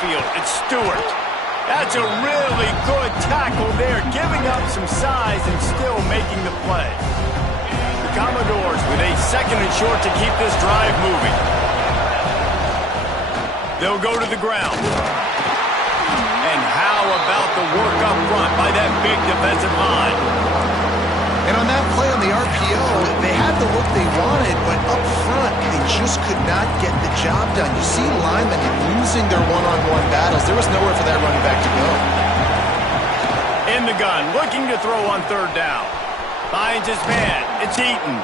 backfield. It's Stewart. That's a really good tackle there, giving up some size and still making the play. The Commodores with a 2nd and short to keep this drive moving. They'll go to the ground. And how about the work up front by that big defensive line? And on that play on the RPO, they had the look they wanted, but up front, they just could not get the job done. You see linemen losing their one-on-one battles. There was nowhere for that running back to go. In the gun, looking to throw on 3rd down. Finds his man. It's Eaton.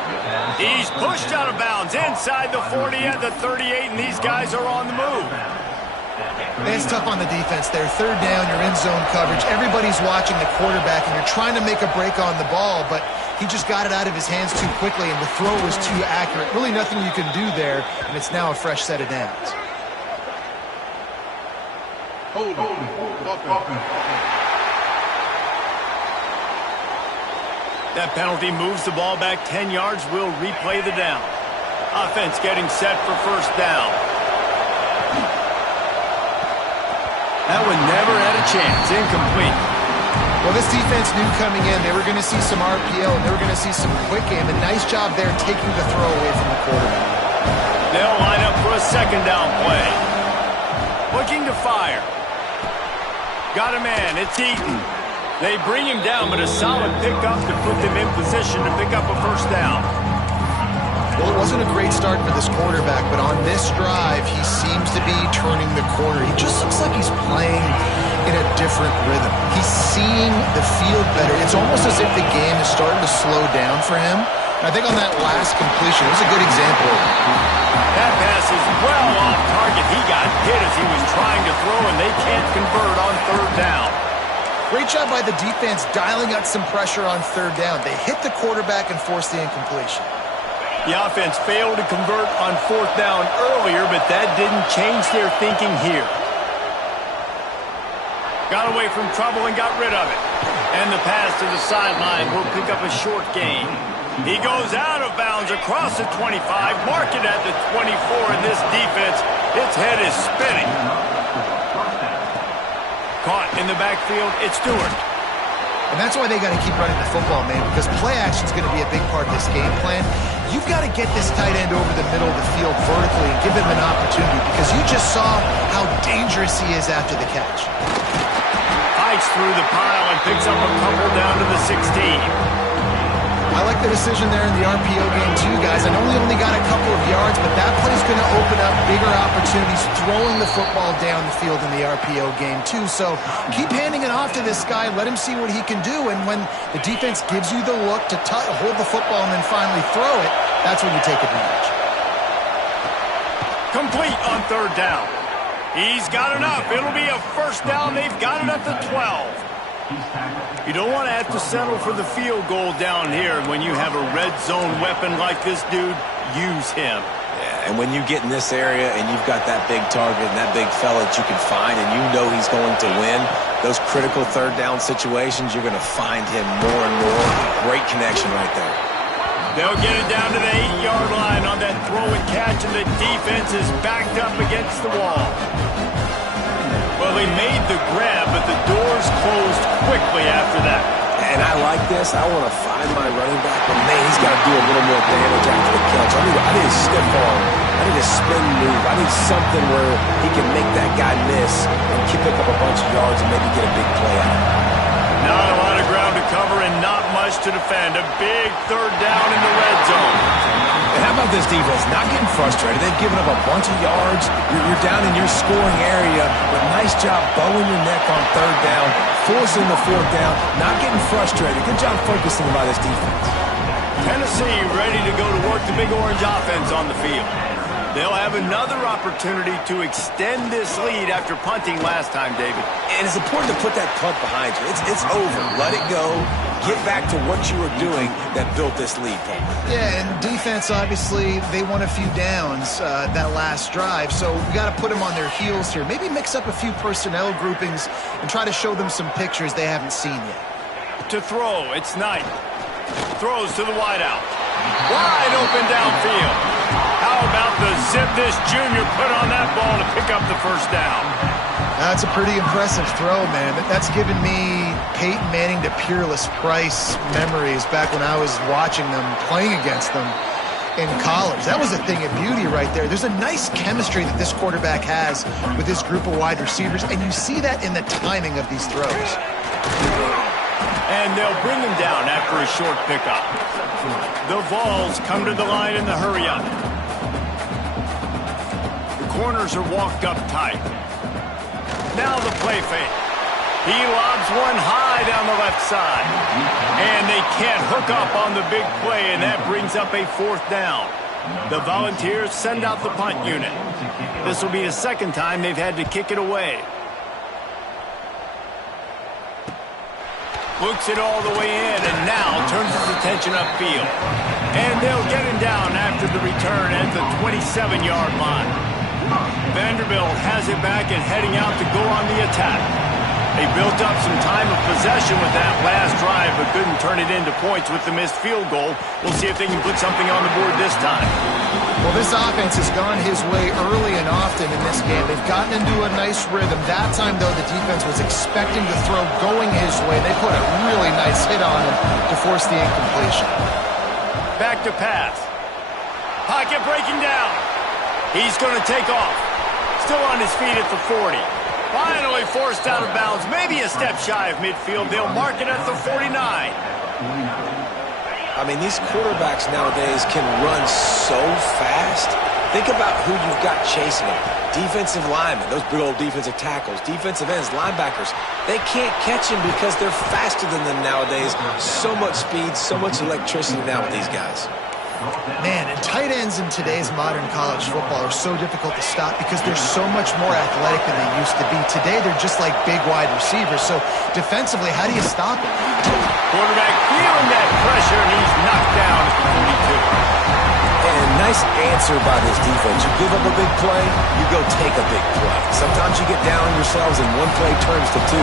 He's pushed out of bounds inside the 40 at the 38, and these guys are on the move. It's tough on the defense there. 3rd down, you're in zone coverage. Everybody's watching the quarterback, and you're trying to make a break on the ball, but he just got it out of his hands too quickly, and the throw was too accurate. Really nothing you can do there, and it's now a fresh set of downs. Hold on. That penalty moves the ball back 10 yards. We'll replay the down. Offense getting set for 1st down. That one never had a chance. Incomplete. Well, this defense knew coming in they were going to see some RPO, and they were going to see some quick game. A nice job there taking the throw away from the quarterback. They'll line up for a 2nd down play. Looking to fire. Got a man. It's Eaton. They bring him down, but a solid pickup to put them in position to pick up a 1st down. Well, it wasn't a great start for this quarterback, but on this drive, he seems to be turning the corner. He just looks like he's playing in a different rhythm. He's seeing the field better. It's almost as if the game is starting to slow down for him. And I think on that last completion, it was a good example. That pass is well off target. He got hit as he was trying to throw, and they can't convert on 3rd down. Great job by the defense dialing out some pressure on 3rd down. They hit the quarterback and forced the incompletion. The offense failed to convert on 4th down earlier, but that didn't change their thinking here. Got away from trouble and got rid of it. And the pass to the sideline will pick up a short gain. He goes out of bounds across the 25, mark it at the 24, and this defense, its head is spinning. Caught in the backfield, it's Stewart. And that's why they got to keep running the football, man, because play action is going to be a big part of this game plan. You've got to get this tight end over the middle of the field vertically and give him an opportunity, because you just saw how dangerous he is after the catch. Fights through the pile and picks up a couple down to the 16. I like the decision there in the RPO game too, guys. I know he only got a couple of yards, but that play's going to open up bigger opportunities throwing the football down the field in the RPO game too. So keep handing it off to this guy. Let him see what he can do. And when the defense gives you the look to hold the football and then finally throw it, that's when you take advantage. Complete on 3rd down. He's got enough. It'll be a 1st down. They've got it at the 12. You don't want to have to settle for the field goal down here. When you have a red zone weapon like this dude, use him. Yeah, and when you get in this area and you've got that big target and that big fella that you can find and you know he's going to win, those critical 3rd down situations, you're going to find him more and more. Great connection right there. They'll get it down to the 8-yard line on that throw and catch, and the defense is backed up against the wall. Well, they made the grab, but the doors closed quickly after that. And I like this. I want to find my running back, but man, he's got to do a little more damage after the catch. I need a stiff arm. I need a spin move. I need something where he can make that guy miss and pick up a bunch of yards and maybe get a big play out of it. Not a lot of ground to cover and not much to defend. A big 3rd down in the red zone. And how about this defense? Not getting frustrated. They've given up a bunch of yards. You're down in your scoring area, but nice job bowing your neck on 3rd down, forcing the 4th down, not getting frustrated. Good job focusing by this defense. Tennessee ready to go to work the Big Orange offense on the field. They'll have another opportunity to extend this lead after punting last time, David. And it's important to put that punt behind you. It's over. Let it go. Get back to what you were doing that built this lead, Paul. Yeah, and defense, obviously, they won a few downs that last drive, so we got to put them on their heels here. Maybe mix up a few personnel groupings and try to show them some pictures they haven't seen yet. To throw, it's Knight. Throws to the wideout. Wide open downfield. How about the zip this junior put on that ball to pick up the 1st down? That's a pretty impressive throw, man. That's given me Peyton Manning to Peerless Price memories back when I was watching them, playing against them in college. That was a thing of beauty right there. There's a nice chemistry that this quarterback has with this group of wide receivers, and you see that in the timing of these throws. And they'll bring him down after a short pickup. The Vols come to the line in the hurry-up. The corners are walked up tight. Now the play fake. He lobs one high down the left side. And they can't hook up on the big play, and that brings up a 4th down. The Volunteers send out the punt unit. This will be the second time they've had to kick it away. Looks it all the way in, and now turns his attention upfield. And they'll get him down after the return at the 27-yard line. Vanderbilt has it back and heading out to go on the attack. They built up some time of possession with that last drive, but couldn't turn it into points with the missed field goal. We'll see if they can put something on the board this time. Well, this offense has gone his way early and often in this game. They've gotten into a nice rhythm. That time, though, the defense was expecting to throw going his way. They put a really nice hit on him to force the incompletion. Back to pass. Pocket breaking down. He's going to take off. Still on his feet at the 40. Finally forced out of bounds. Maybe a step shy of midfield. They'll mark it at the 49. I mean, these quarterbacks nowadays can run so fast. Think about who you've got chasing them. Defensive linemen, those big old defensive tackles, defensive ends, linebackers. They can't catch them because they're faster than them nowadays. So much speed, so much electricity now with these guys. Man, and tight ends in today's modern college football are so difficult to stop because they're so much more athletic than they used to be. Today, they're just like big wide receivers. So defensively, how do you stop it? Quarterback feeling that pressure, and he's knocked down at the 42. And nice answer by this defense. You give up a big play, you go take a big play. Sometimes you get down on yourselves and one play turns to 2.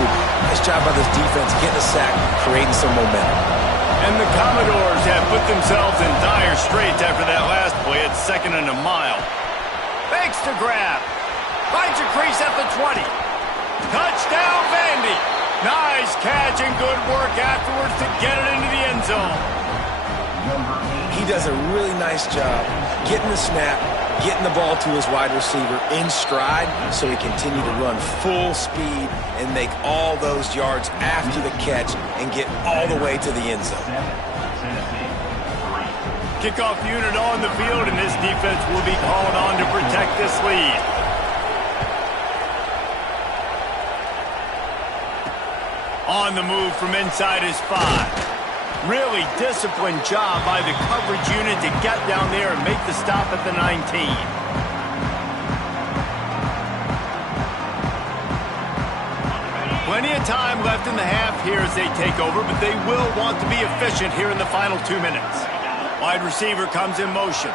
Nice job by this defense getting a sack, creating some momentum. And the Commodores have put themselves in dire straits after that last play at 2nd and a mile. Fakes to grab. Finds a crease at the 20. Touchdown, Vandy. Nice catch and good work afterwards to get it into the end zone. He does a really nice job getting the snap, getting the ball to his wide receiver in stride so he continue to run full speed and make all those yards after the catch and get all the way to the end zone. Kickoff unit on the field, and this defense will be called on to protect this lead. On the move from inside his 5. Really disciplined job by the coverage unit to get down there and make the stop at the 19. Plenty of time left in the half here as they take over, but they will want to be efficient here in the final 2 minutes. Wide receiver comes in motion.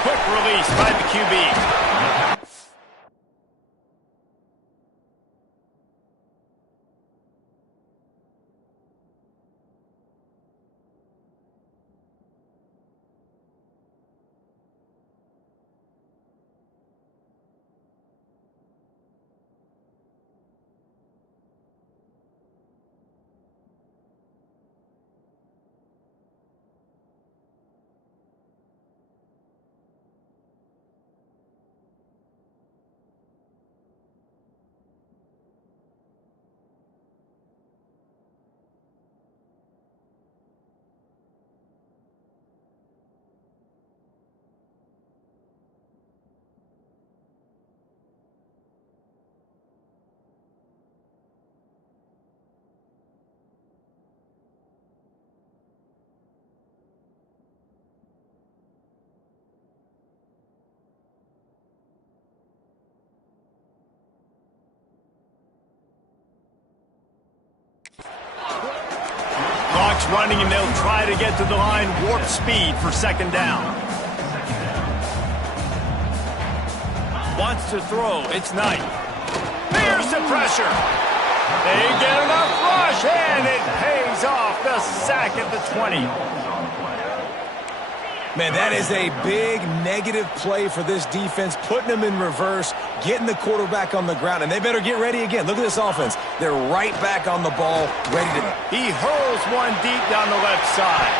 Quick release by the QB. Clock's running, and they'll try to get to the line warp speed for 2nd down. Wants to throw. It's Knight. There's the pressure. They get enough rush, and it pays off. The sack at the 20. Man, that is a big negative play for this defense, putting them in reverse, getting the quarterback on the ground, and they better get ready again. Look at this offense. They're right back on the ball, ready to... He hurls one deep down the left side.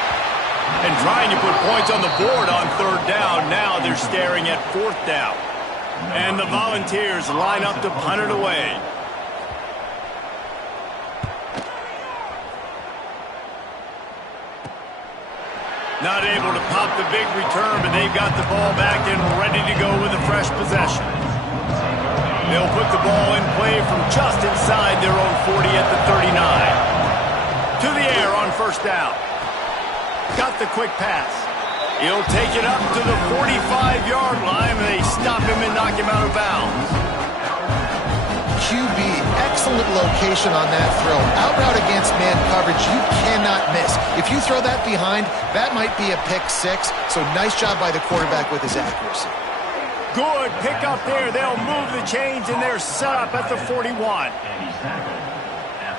And trying to put points on the board on third down. Now they're staring at fourth down. And the Volunteers line up to punt it away. Not able to pop the big return, but they've got the ball back and ready to go with a fresh possession. They'll put the ball in play from just inside their own 40 at the 39. To the air on first down. Got the quick pass. He'll take it up to the 45-yard line, and they stop him and knock him out of bounds. QB, excellent location on that throw. Out route against man coverage, you cannot miss. If you throw that behind, that might be a pick six. So nice job by the quarterback with his accuracy. Good pick up there. They'll move the chains, and they're set up at the 41.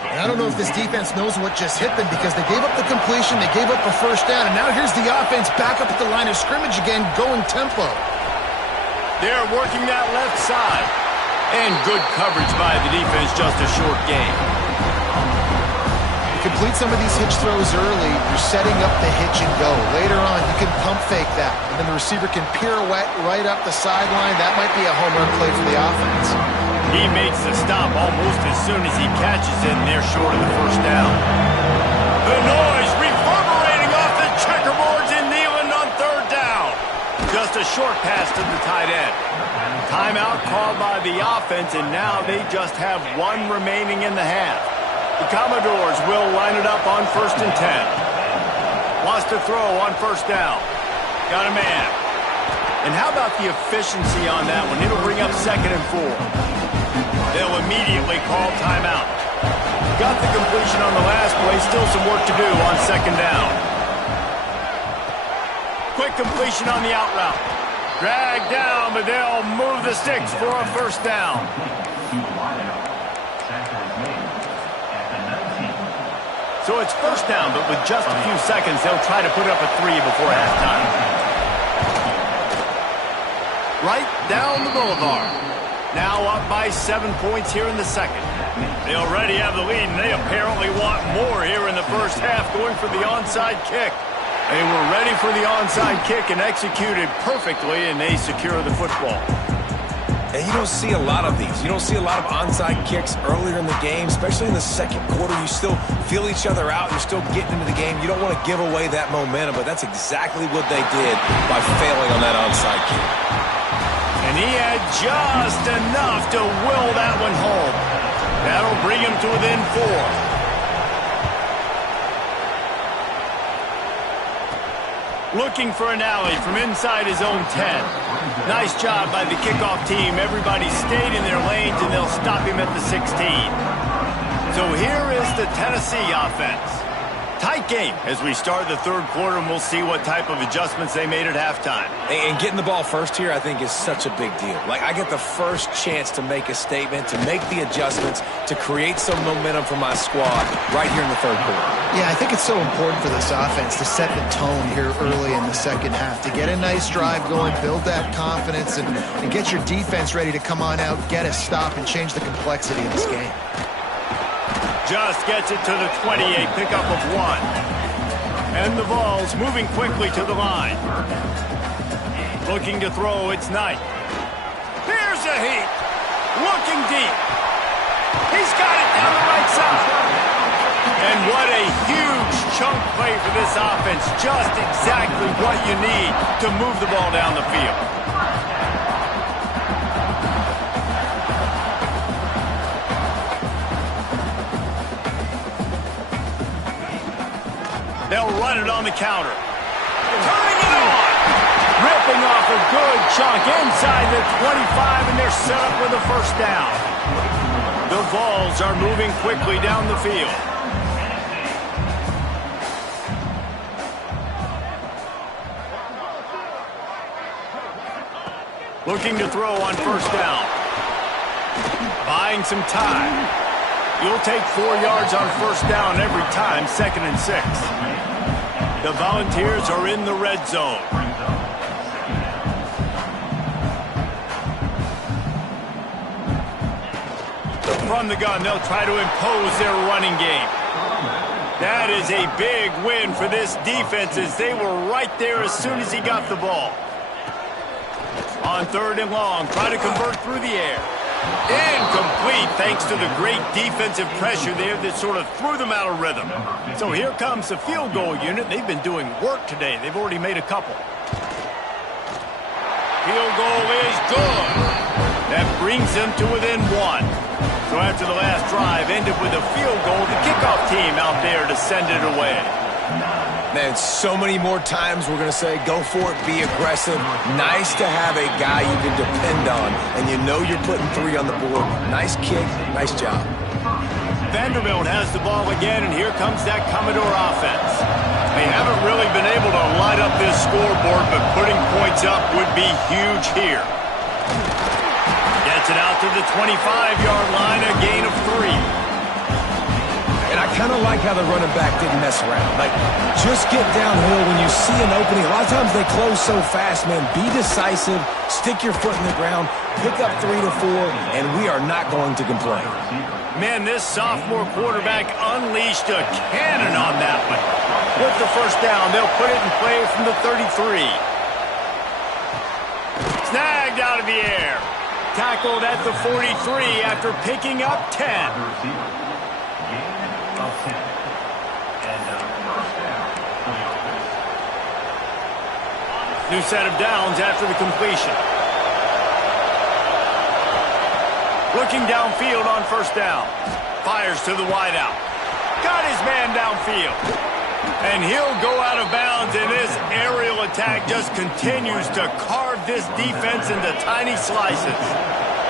And I don't know if this defense knows what just hit them because they gave up the completion, they gave up a first down, and now here's the offense back up at the line of scrimmage again, going tempo. They're working that left side. And good coverage by the defense, just a short game. You complete some of these hitch throws early, you're setting up the hitch and go. Later on, you can pump fake that, and then the receiver can pirouette right up the sideline. That might be a home run play for the offense. He makes the stop almost as soon as he catches in there short of the first down. The noise reverberating off the checkerboards in Neyland on third down. Just a short pass to the tight end. Timeout called by the offense, and now they just have one remaining in the half. The Commodores will line it up on 1st and 10. Wants to throw on first down. Got a man. And how about the efficiency on that one? It'll bring up 2nd and 4. They'll immediately call timeout. Got the completion on the last play. Still some work to do on 2nd down. Quick completion on the out route. Drag down, but they'll move the sticks for a first down. So it's first down, but with just a few seconds, they'll try to put up a 3 before halftime. Right down the boulevard. Now up by 7 points here in the second. They already have the lead, and they apparently want more here in the first half, going for the onside kick. They were ready for the onside kick and executed perfectly, and they secure the football. And you don't see a lot of these. You don't see a lot of onside kicks earlier in the game, especially in the second quarter. You still feel each other out. You're still getting into the game. You don't want to give away that momentum, but that's exactly what they did by failing on that onside kick. And he had just enough to will that one home. That'll bring him to within 4. Looking for an alley from inside his own 10. Nice job by the kickoff team. Everybody stayed in their lanes, and they'll stop him at the 16. So here is the Tennessee offense. Tight game as we start the third quarter, and we'll see what type of adjustments they made at halftime. And getting the ball first here, I think, is such a big deal. Like, I get the first chance to make a statement, to make the adjustments, to create some momentum for my squad right here in the third quarter. Yeah, I think it's so important for this offense to set the tone here early in the second half, to get a nice drive going, build that confidence, and get your defense ready to come on out, get a stop, and change the complexity of this game. Just gets it to the 28, pickup of 1. And the ball's moving quickly to the line. Looking to throw, it's Knight. Here's a heat. Looking deep. He's got it down the right side. And what a huge chunk play for this offense. Just exactly what you need to move the ball down the field. They'll run it on the counter. Turning it on. Ripping off a good chunk inside the 25, and they're set up with a first down. The Vols are moving quickly down the field. Looking to throw on first down. Buying some time. You'll take 4 yards on first down every time, 2nd and 6. The Volunteers are in the red zone. From the gun, they'll try to impose their running game. That is a big win for this defense as they were right there as soon as he got the ball. On 3rd and long, try to convert through the air. Incomplete thanks to the great defensive pressure there that sort of threw them out of rhythm. So here comes the field goal unit. They've been doing work today. They've already made a couple. Field goal is good. That brings them to within 1. So after the last drive ended with a field goal, the kickoff team out there to send it away. Man, so many more times we're going to say, go for it, be aggressive. Nice to have a guy you can depend on, and you know you're putting 3 on the board. Nice kick, nice job. Vanderbilt has the ball again, and here comes that Commodore offense. They haven't really been able to light up this scoreboard, but putting points up would be huge here. Gets it out to the 25-yard line, a gain of 3. And I kind of like how the running back didn't mess around. Like, just get downhill when you see an opening. A lot of times they close so fast, man. Be decisive, stick your foot in the ground, pick up 3 to 4, and we are not going to complain. Man, this sophomore quarterback unleashed a cannon on that one. With the first down, they'll put it in play from the 33. Snagged out of the air. Tackled at the 43 after picking up 10. New set of downs after the completion. Looking downfield on first down. Fires to the wideout. Got his man downfield. And he'll go out of bounds, and this aerial attack just continues to carve this defense into tiny slices.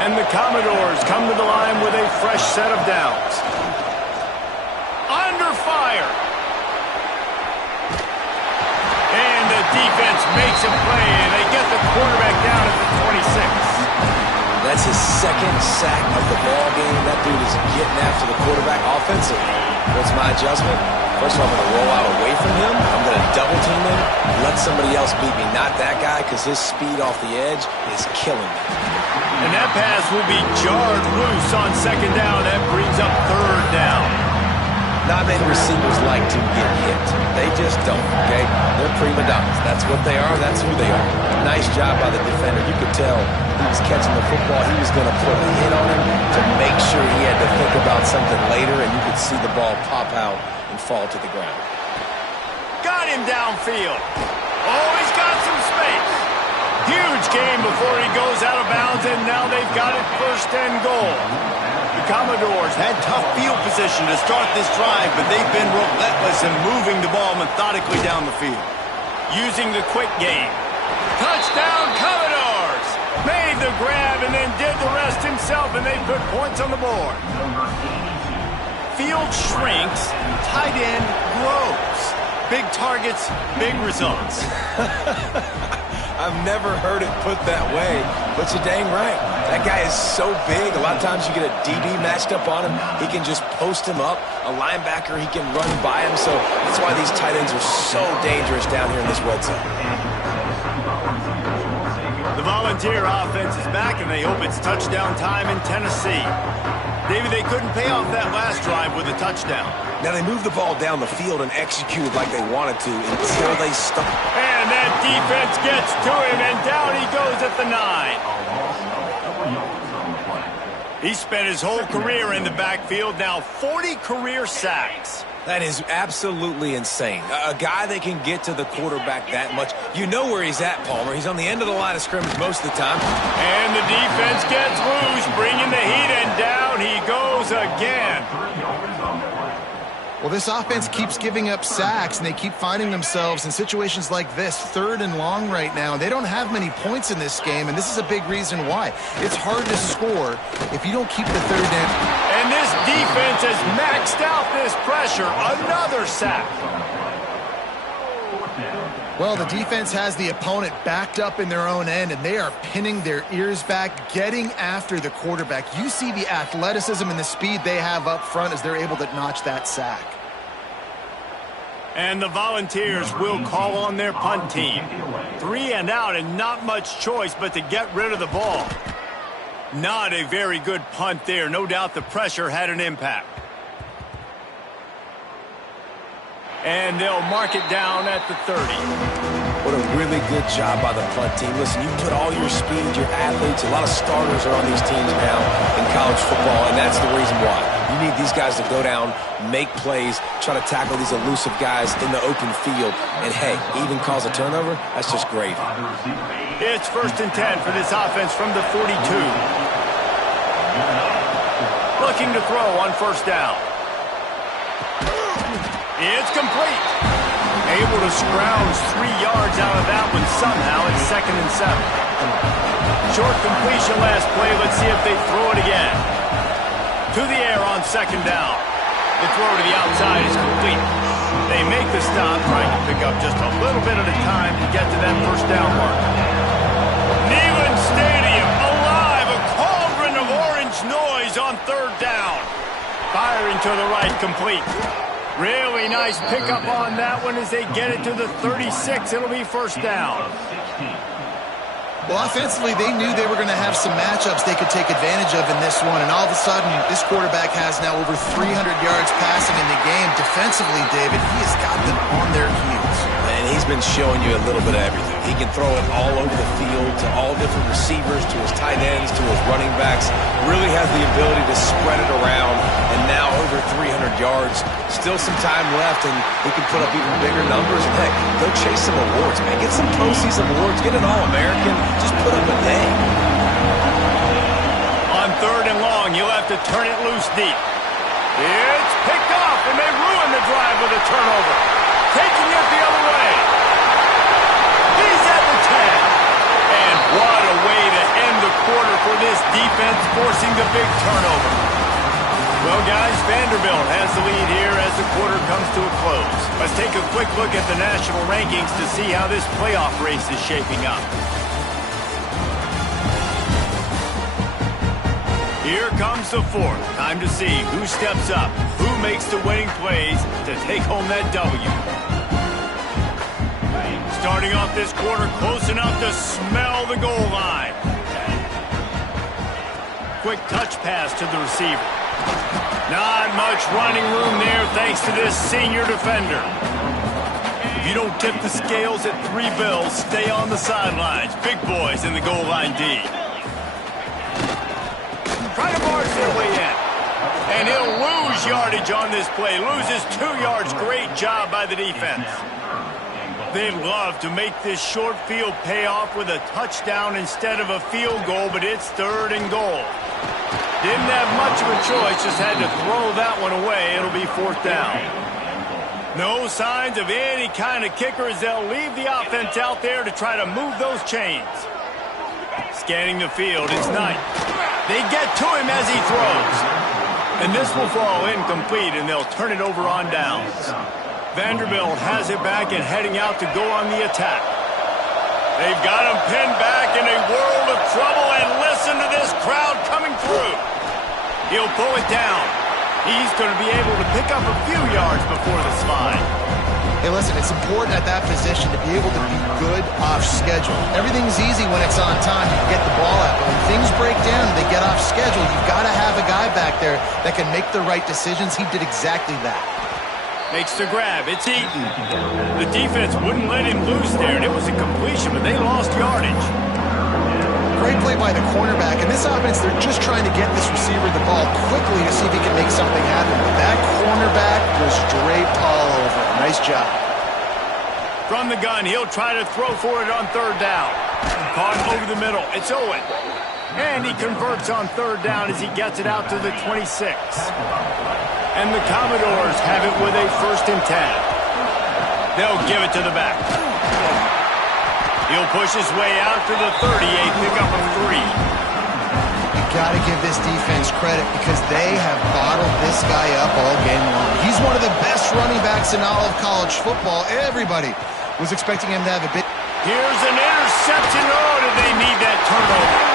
And the Commodores come to the line with a fresh set of downs. Under fire. And the defense makes a play, and they get the quarterback down at the 26. That's his 2nd sack of the ball game. That dude is getting after the quarterback offensively. What's my adjustment? First of all, I'm going to roll out away from him. I'm going to double team him. Let somebody else beat me, not that guy, because his speed off the edge is killing me. And that pass will be jarred loose on 2nd down. That brings up 3rd down. Not many receivers like to get hit. They just don't, okay? They're prima donnas. That's what they are. That's who they are. Nice job by the defender. You could tell he was catching the football. He was going to put a hit on him to make sure he had to think about something later, and you could see the ball pop out and fall to the ground. Got him downfield. Oh, he's got some space. Huge game before he goes out of bounds, and now they've got it 1st and goal. The Commodores had tough field position to start this drive, but they've been relentless in moving the ball methodically down the field. Using the quick game. Touchdown, Commodores! Made the grab and then did the rest himself, and they put points on the board. Field shrinks, tight end grows. Big targets, big results. I've never heard it put that way, but you're dang right. That guy is so big. A lot of times you get a DB matched up on him. He can just post him up. A linebacker, he can run by him. So that's why these tight ends are so dangerous down here in this red zone. The Volunteer offense is back, and they hope it's touchdown time in Tennessee. David, they couldn't pay off that last drive with a touchdown. Now they moved the ball down the field and executed like they wanted to until they stopped. And that defense gets to him, and down he goes at the 9. He spent his whole career in the backfield, now 40 career sacks. That is absolutely insane. A guy that can get to the quarterback that much. You know where he's at, Palmer. He's on the end of the line of scrimmage most of the time. And the defense gets loose, bringing the heat, and down he goes again. Well, this offense keeps giving up sacks, and they keep finding themselves in situations like this, 3rd and long right now. They don't have many points in this game, and this is a big reason why. It's hard to score if you don't keep the 3rd down. And this defense has maxed out this pressure. Another sack. Well, the defense has the opponent backed up in their own end, and they are pinning their ears back, getting after the quarterback. You see the athleticism and the speed they have up front as they're able to notch that sack. And the Volunteers will call on their punt team. 3 and out, and not much choice but to get rid of the ball. Not a very good punt there. No doubt the pressure had an impact. And they'll mark it down at the 30. What a really good job by the punt team. Listen, you put all your speed, your athletes, a lot of starters are on these teams now in college football, and that's the reason why. You need these guys to go down, make plays, try to tackle these elusive guys in the open field, and hey, even cause a turnover, that's just great. It's 1st and 10 for this offense from the 42. Looking to throw on 1st down. It's complete. Able to scrounge 3 yards out of that one somehow. It's 2nd and 7. Short completion last play. Let's see if they throw it again. To the air on 2nd down. The throw to the outside is complete. They make the stop, trying to pick up just a little bit at a time to get to that 1st down mark. Neyland Stadium alive. A cauldron of orange noise on 3rd down. Firing to the right, complete. Really nice pickup on that one as they get it to the 36. It'll be 1st down. Well, offensively, they knew they were going to have some matchups they could take advantage of in this one, and all of a sudden, this quarterback has now over 300 yards passing in the game. Defensively, David, he has got them on their heels. And he's been showing you a little bit of everything. He can throw it all over the field to all different receivers, to his tight ends, to his running backs. Really has the ability to spread it around, and now over 300 yards. Still some time left, and he can put up even bigger numbers. And heck, go chase some awards, man. Get some postseason awards. Get an All-American. Just put up a day. On 3rd and long, you'll have to turn it loose deep. It's picked off, and they ruin the drive with a turnover. Taking it the other way. He's at the 10. And what a way to end the quarter for this defense, forcing the big turnover. Well, guys, Vanderbilt has the lead here as the quarter comes to a close. Let's take a quick look at the national rankings to see how this playoff race is shaping up. Here comes the 4th. Time to see who steps up, who makes the winning plays to take home that W. Starting off this quarter close enough to smell the goal line. Quick touch pass to the receiver. Not much running room there thanks to this senior defender. If you don't tip the scales at 3 bills, stay on the sidelines. Big boys in the goal line D. Try to barge their way in. And he'll lose yardage on this play. Loses 2 yards. Great job by the defense. They'd love to make this short field pay off with a touchdown instead of a field goal, but it's 3rd and goal. Didn't have much of a choice, just had to throw that one away. It'll be 4th down. No signs of any kind of kicker as they'll leave the offense out there to try to move those chains. Scanning the field, it's Knight. They get to him as he throws. And this will fall incomplete, and they'll turn it over on downs. Vanderbilt has it back and heading out to go on the attack. They've got him pinned back in a world of trouble, and listen to this crowd coming through. He'll pull it down. He's going to be able to pick up a few yards before the slide. Hey, listen, it's important at that position to be able to be good off schedule. Everything's easy when it's on time. You get the ball out. But when things break down and they get off schedule, you've got to have a guy back there that can make the right decisions. He did exactly that. Makes the grab. It's Eaton. The defense wouldn't let him loose there, and it was a completion, but they lost yardage. Great play by the cornerback. In this offense, they're just trying to get this receiver the ball quickly to see if he can make something happen. But that cornerback was draped all over him. Nice job. From the gun, he'll try to throw for it on 3rd down. Caught over the middle. It's Owen. And he converts on 3rd down as he gets it out to the 26. And the Commodores have it with a 1st and 10. They'll give it to the back. He'll push his way out to the 38, pick up a 3. You got to give this defense credit because they have bottled this guy up all game long. He's one of the best running backs in all of college football. Everybody was expecting him to have a bit. Here's an interception. Oh, did they need that turnover?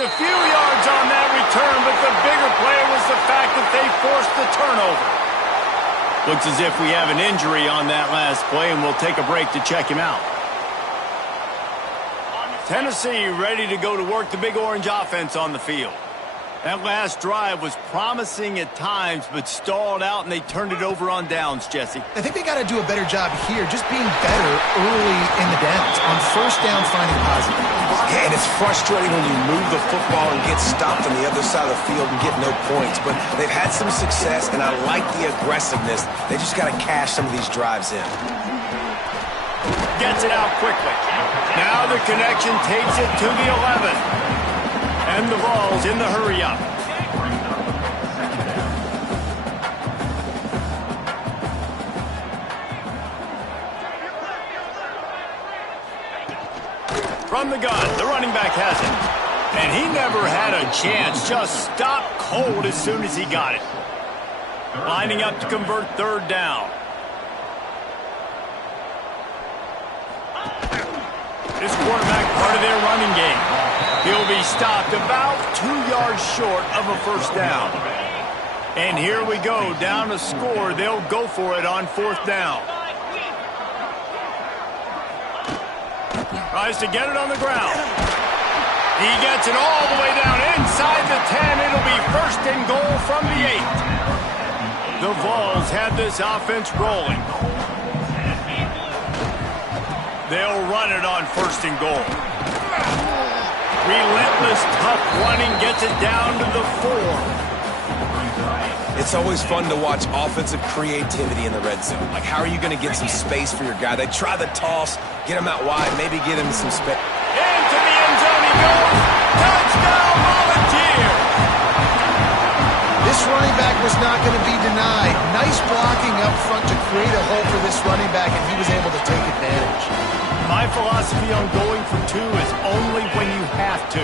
a few yards on that return, but the bigger play was the fact that they forced the turnover. Looks as if we have an injury on that last play, and we'll take a break to check him out. Tennessee ready to go to work the Big Orange offense on the field. That last drive was promising at times, but stalled out, and they turned it over on downs, Jesse. I think they got to do a better job here, just being better early in the downs. On first down, finding positive. Yeah, and it's frustrating when you move the football and get stopped on the other side of the field and get no points. But they've had some success, and I like the aggressiveness. They just got to cash some of these drives in. Gets it out quickly. Now the connection takes it to the 11. And the ball's in the hurry-up. From the gun, the running back has it. And he never had a chance. Just stopped cold as soon as he got it. Lining up to convert third down. This quarterback part of their running game. He'll be stopped about 2 yards short of a first down. And here we go, down to score. They'll go for it on fourth down. Tries to get it on the ground. He gets it all the way down inside the 10. It'll be first and goal from the 8. The Vols have this offense rolling. They'll run it on first and goal. Relentless, tough running gets it down to the 4. It's always fun to watch offensive creativity in the red zone. Like, how are you going to get some space for your guy? They try the toss, get him out wide, maybe get him some space. Into the end zone he goes. Touchdown, Volunteers! This running back was not going to be denied. Nice blocking up front to create a hole for this running back, and he was able to take advantage. My philosophy on going for 2 is only when you have to.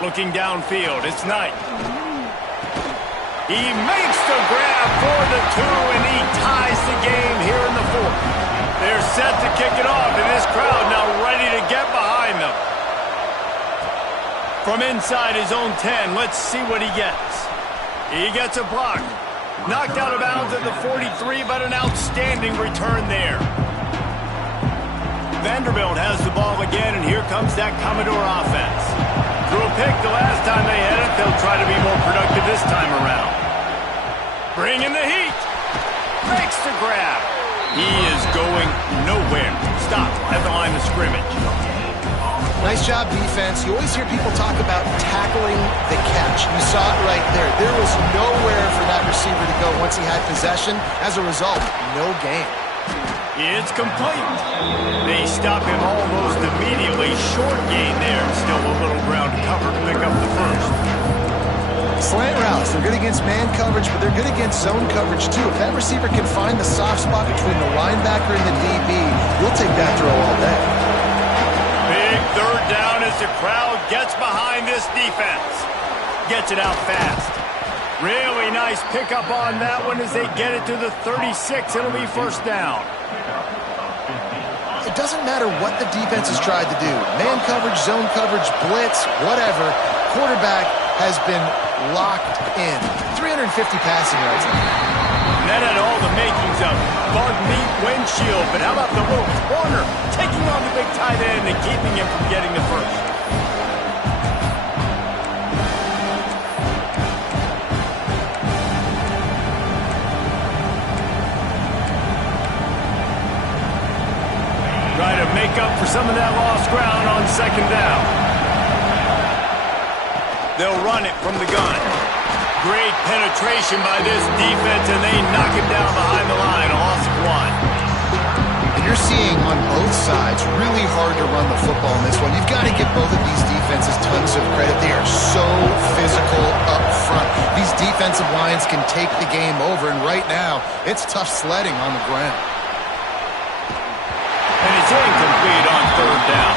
Looking downfield, it's Knight. He makes the grab for the 2, and he ties the game here in the 4th. They're set to kick it off, and this crowd now ready to get behind them. From inside his own 10, let's see what he gets. He gets a block. Knocked out of bounds at the 43, but an outstanding return there. Vanderbilt has the ball again, and here comes that Commodore offense. Threw a pick the last time they had it. They'll try to be more productive this time around. Bringing the heat. Makes the grab. He is going nowhere. Stop at the line of scrimmage. Nice job, defense. You always hear people talk about tackling the catch. You saw it right there. There was nowhere for that receiver to go once he had possession. As a result, no gain. It's complete. They stop him almost immediately. Short gain there. Still a little ground to cover to pick up the first. Slant routes. They're good against man coverage, but they're good against zone coverage, too. If that receiver can find the soft spot between the linebacker and the DB, you'll take that throw all day. Big third down as the crowd gets behind this defense. Gets it out fast. Really nice pickup on that one as they get it to the 36. It'll be first down. It doesn't matter what the defense has tried to do. Man coverage, zone coverage, blitz, whatever. Quarterback has been locked in. 350 passing yards. That had all the makings of bug meat windshield, but how about the little corner taking on the big tight end and keeping him from getting the first? Try to make up for some of that lost ground on second down. They'll run it from the gun. Great penetration by this defense, and they knock him down behind the line. A loss of 1. And you're seeing on both sides really hard to run the football in this one. You've got to give both of these defenses tons of credit. They are so physical up front. These defensive lines can take the game over, and right now, it's tough sledding on the ground. And it's incomplete on third down.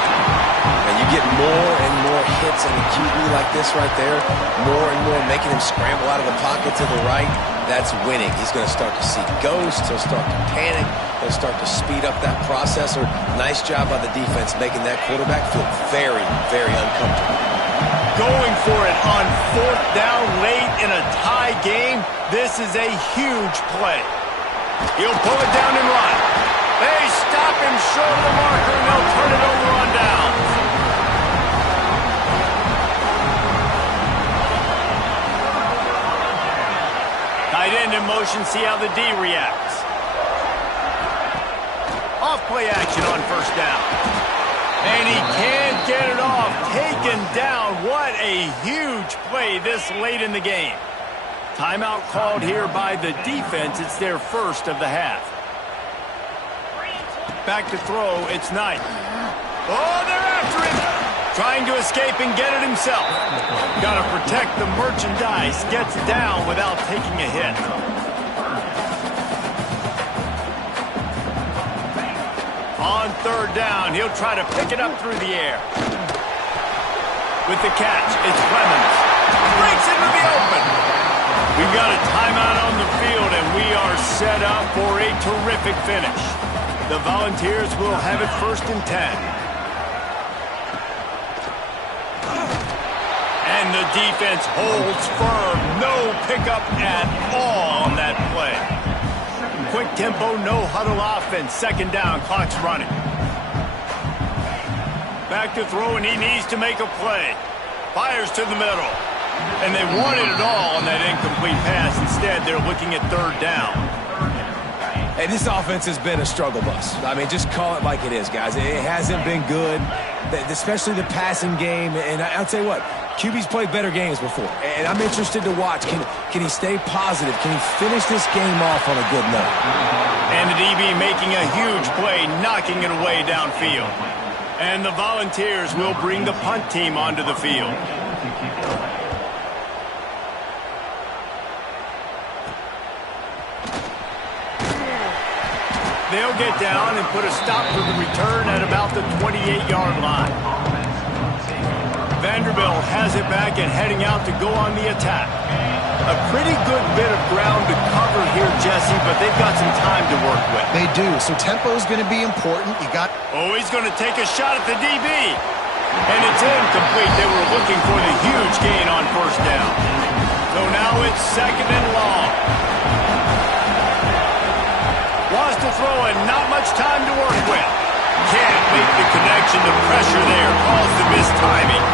And you get more and more hits on the QB like this right there, more and more making him scramble out of the pocket to the right. That's winning. He's going to start to see ghosts. He'll start to panic. They'll start to speed up that process. Or nice job by the defense making that quarterback feel very, very uncomfortable. Going for it on 4th down late in a tie game. This is a huge play. He'll pull it down and run. They stop him short of the marker, and they'll turn it over on down. Tight end in motion, see how the D reacts. Off play action on 1st down. And he can't get it off. Taken down. What a huge play this late in the game. Timeout called here by the defense. It's their first of the half. Back to throw. It's Knight. Oh, they're after him. Trying to escape and get it himself. Got to protect the merchandise. Gets down without taking a hit. On 3rd down, he'll try to pick it up through the air. With the catch, it's Clemens. Breaks into the open. We've got a timeout on the field, and we are set up for a terrific finish. The Volunteers will have it 1st and 10. And the defense holds firm. No pickup at all on that play. Quick tempo, no huddle offense. 2nd down, clock's running. Back to throw, and he needs to make a play. Fires to the middle. And they wanted it all on that incomplete pass. Instead, they're looking at 3rd down. Hey, this offense has been a struggle bus. I mean, just call it like it is, guys. It hasn't been good, especially the passing game. And I'll tell you what, QB's played better games before. And I'm interested to watch. Can he stay positive? Can he finish this game off on a good note? And the DB making a huge play, knocking it away downfield. And the Volunteers will bring the punt team onto the field. They'll get down and put a stop to the return at about the 28-yard line. Vanderbilt has it back and heading out to go on the attack. A pretty good bit of ground to cover here, Jesse, but they've got some time to work with. They do, so tempo is going to be important. Oh, he's going to take a shot at the DB. And it's incomplete. They were looking for the huge gain on 1st down. So now it's 2nd and long. Wants to throw and not much time to work with. Can't make the connection. The pressure there caused the mistiming.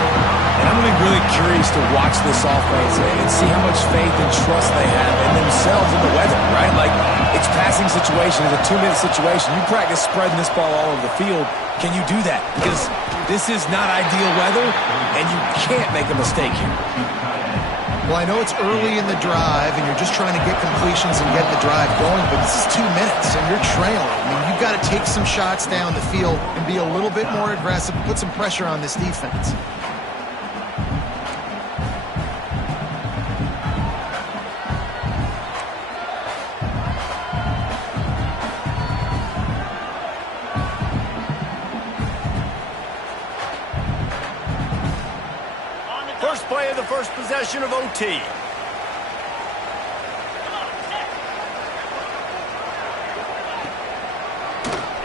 And I'm going to be really curious to watch this offense and see how much faith and trust they have in themselves and the weather, right? Like, it's passing situation. It's a 2-minute situation. You practice spreading this ball all over the field. Can you do that? Because this is not ideal weather, and you can't make a mistake here. Well, I know it's early in the drive, and you're just trying to get completions and get the drive going, but this is 2 minutes, and you're trailing. I mean, you've got to take some shots down the field and be a little bit more aggressive, put some pressure on this defense. First play of the first possession of OT.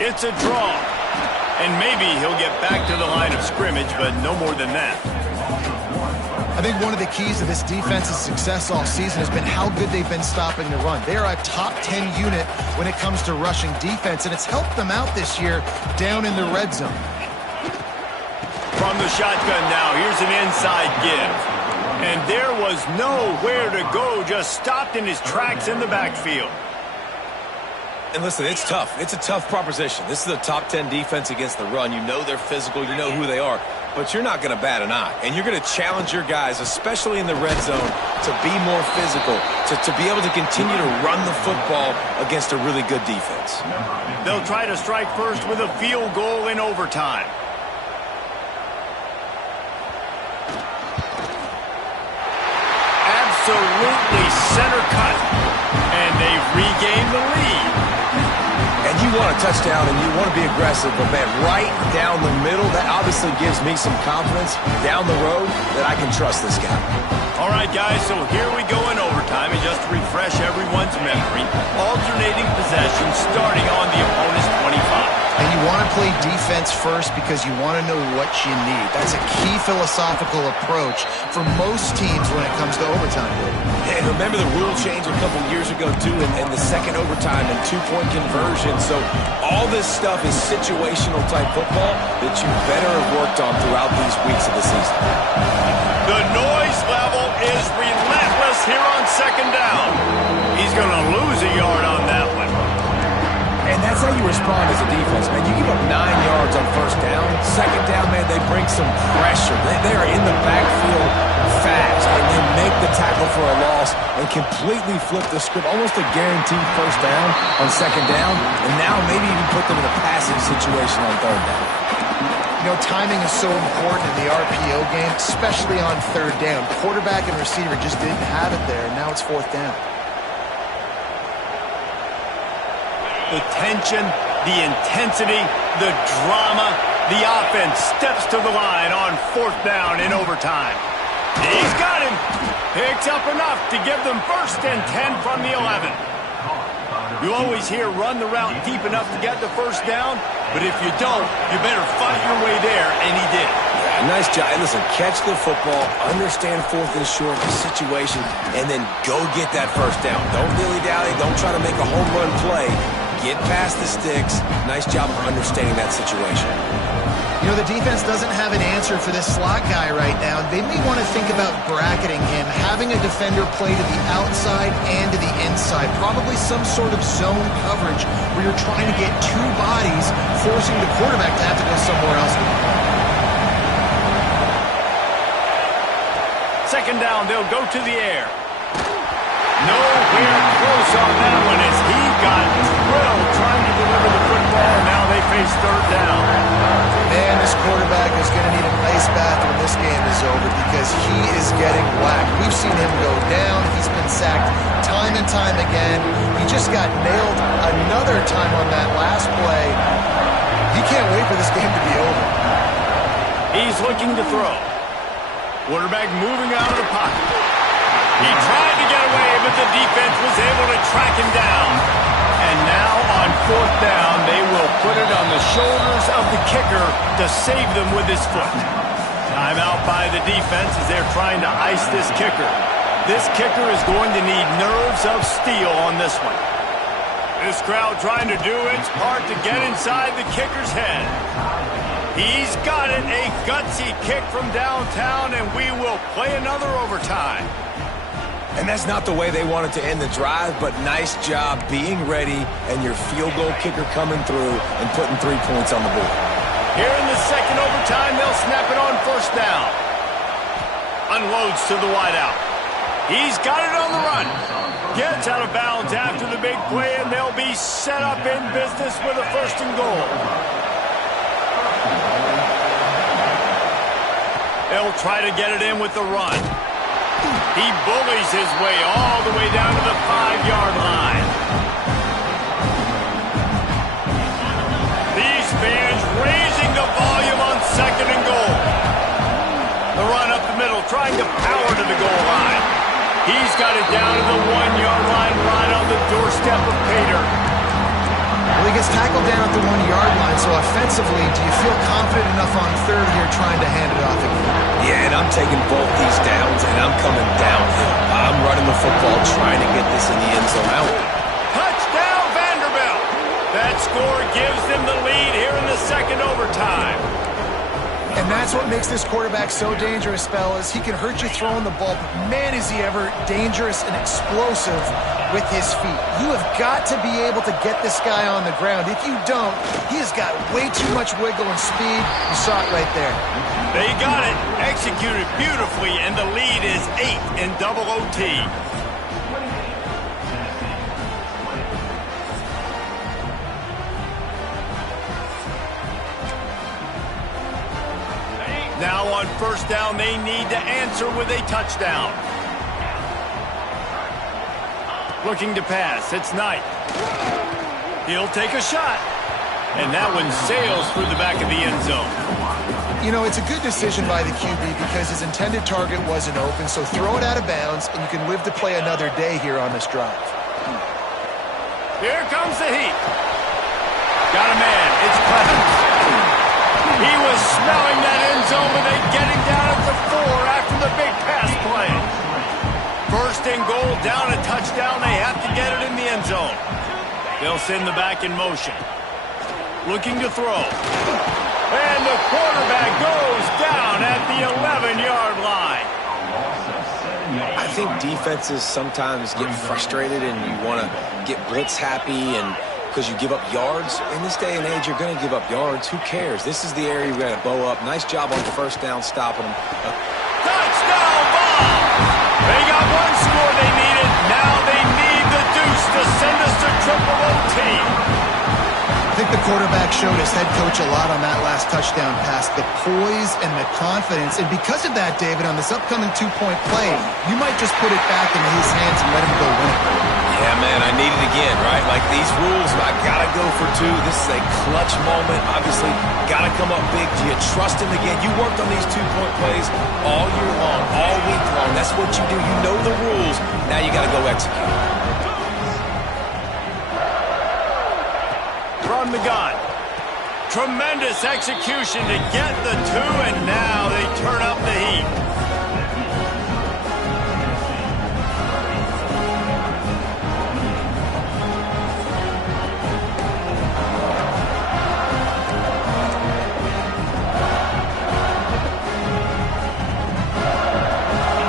It's a draw. And maybe he'll get back to the line of scrimmage, but no more than that. I think one of the keys to this defense's success all season has been how good they've been stopping the run. They're a top 10 unit when it comes to rushing defense, and it's helped them out this year down in the red zone. From the shotgun now, here's an inside give. And there was nowhere to go, just stopped in his tracks in the backfield. And listen, it's tough. It's a tough proposition. This is a top 10 defense against the run. You know they're physical. You know who they are. But you're not going to bat an eye. And you're going to challenge your guys, especially in the red zone, to be more physical, to be able to continue to run the football against a really good defense. They'll try to strike first with a field goal in overtime. Absolutely center cut. And they've regained the lead. And you want a touchdown and you want to be aggressive, but man, right down the middle, that obviously gives me some confidence down the road that I can trust this guy. All right, guys, so here we go in overtime, and just to refresh everyone's memory, alternating possessions starting on the opponent. want to play defense first because you want to know what you need. That's a key philosophical approach for most teams when it comes to overtime. And remember the rule change a couple years ago, too, in the second overtime and two-point conversion. So all this stuff is situational type football that you better have worked on throughout these weeks of the season. The noise level is relentless here on second down. He's going to lose a yard on that one. And that's how you respond as a defense, man. You give up 9 yards on first down. Second down, man, they bring some pressure. They are in the backfield fast, and they make the tackle for a loss and completely flip the script. Almost a guaranteed first down on second down, and now maybe even put them in a passing situation on third down. You know, timing is so important in the RPO game, especially on third down. Quarterback and receiver just didn't have it there, and now it's fourth down. The tension, the intensity, the drama, the offense steps to the line on fourth down in overtime. He's got him. Picks up enough to give them first and 10 from the 11. You always hear run the route deep enough to get the first down, but if you don't, you better fight your way there, and he did. Yeah, nice job. Listen, catch the football, understand fourth and short situation, and then go get that first down. Don't dilly-dally. Don't try to make a home run play. Get past the sticks. Nice job of understanding that situation. You know, the defense doesn't have an answer for this slot guy right now. They may want to think about bracketing him, having a defender play to the outside and to the inside. Probably some sort of zone coverage where you're trying to get two bodies, forcing the quarterback to have to go somewhere else. Second down, they'll go to the air. Nowhere close on that one as he got drilled trying to deliver the football. Now they face third down. Man, this quarterback is going to need an ice bath when this game is over because he is getting whacked. We've seen him go down. He's been sacked time and time again. He just got nailed another time on that last play. He can't wait for this game to be over. He's looking to throw. Quarterback moving out of the pocket. He tried to get away, but the defense was able to track him down. And now on fourth down, they will put it on the shoulders of the kicker to save them with his foot. Timeout by the defense as they're trying to ice this kicker. This kicker is going to need nerves of steel on this one. This crowd trying to do its part to get inside the kicker's head. He's got it, a gutsy kick from downtown, and we will play another overtime. And that's not the way they wanted to end the drive, but nice job being ready and your field goal kicker coming through and putting 3 points on the board. Here in the second overtime, they'll snap it on first down. Unloads to the wideout. He's got it on the run. Gets out of bounds after the big play, and they'll be set up in business with a first and goal. They'll try to get it in with the run. He bullies his way all the way down to the 5-yard line. These fans raising the volume on second and goal. The run up the middle, trying to power to the goal line. He's got it down to the 1-yard line, right on the doorstep of Pater. Well, he gets tackled down at the 1-yard line, so offensively, do you feel confident enough on third here trying to hand it off again? Yeah, and I'm taking both these downs, and I'm coming downhill. I'm running the football, trying to get this in the end zone out. Touchdown, Vanderbilt! That score gives them the lead here in the second overtime. And that's what makes this quarterback so dangerous, fellas. He can hurt you throwing the ball, but man, is he ever dangerous and explosive with his feet. You have got to be able to get this guy on the ground. If you don't, he has got way too much wiggle and speed. You saw it right there. They got it, executed beautifully, and the lead is 8 in double OT. Now on first down, they need to answer with a touchdown. Looking to pass, it's Knight. He'll take a shot. And that one sails through the back of the end zone. You know, it's a good decision by the QB because his intended target wasn't open, so throw it out of bounds, and you can live to play another day here on this drive. Here comes the heat. Got a man. It's Clement. down a touchdown, they have to get it in the end zone. They'll send the back in motion. Looking to throw. And the quarterback goes down at the 11-yard line. I think defenses sometimes get frustrated and you want to get blitz happy and because you give up yards. In this day and age, you're going to give up yards. Who cares? This is the area we're going to bow up. Nice job on the first down, stopping them. Touchdown ball! They got one score they needed. Now they need the deuce to send us to triple OT. I think the quarterback showed his head coach a lot on that last touchdown pass, the poise and the confidence. And because of that, David, on this upcoming two-point play, you might just put it back into his hands and let him go win it. Yeah, man, I need it again, right? Like these rules, I got to go for two. This is a clutch moment. Obviously, got to come up big. Do you trust him again? You worked on these two-point plays all year long, all week long. That's what you do. You know the rules. Now you got to go execute. From the gun. Tremendous execution to get the two, and now they turn up the heat.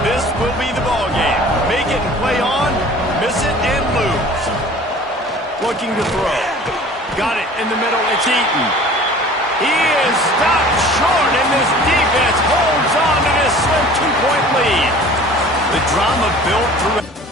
This will be the ball game. Make it and play on, miss it and lose. Looking to throw. Got it in the middle. It's Eaton. He is stopped short, and this defense holds on to this slim two-point lead. The drama built through.